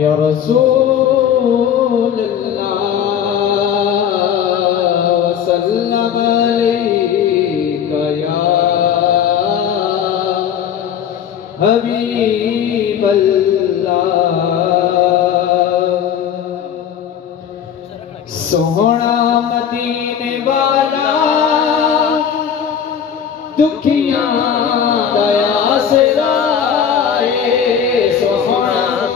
या रसूल अल्लाह वसल्लम अलैका या हबीब अल्लाह। सोहना मदीने वाला दुखियां दया से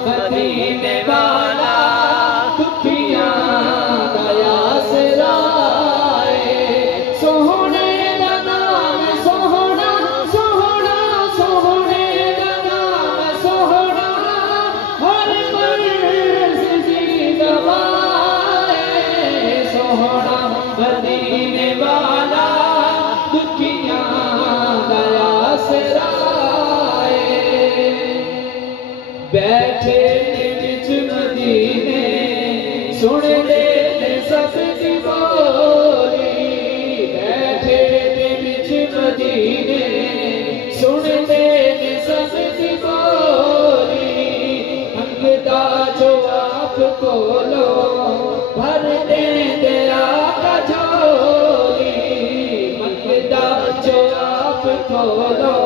मदीने वाला दुखियां दया से लाए। सोहने दा नाम सोहना सोहना सोहने दा नाम सोहना हर मर्ज़ दी दवाए। सोहना मदीने वाला दुखियां दया से लाए। बैठे सुन ले सबकी बोली, बैठे बिच मदीने सुन ले सबकी बोली। मंगदा जो आप खोलो भर दे आका झोली। मंगदा जो आप खोलो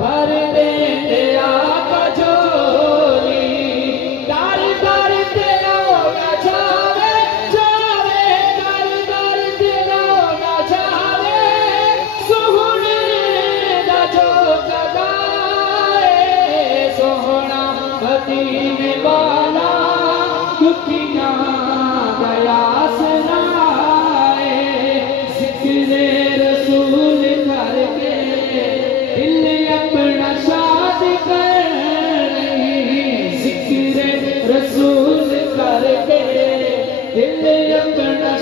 भर दे आका झोली। दर दर तेरा जावे जावे दर दर तेरा ना जावे। सोहने दा जो कदाए। सोहना मदीने वाला दुखियां दया से लाए। जिक्रे रसूल करके दिल अपना शाद कर रही। जिक्रे रसूल करके दिल अपना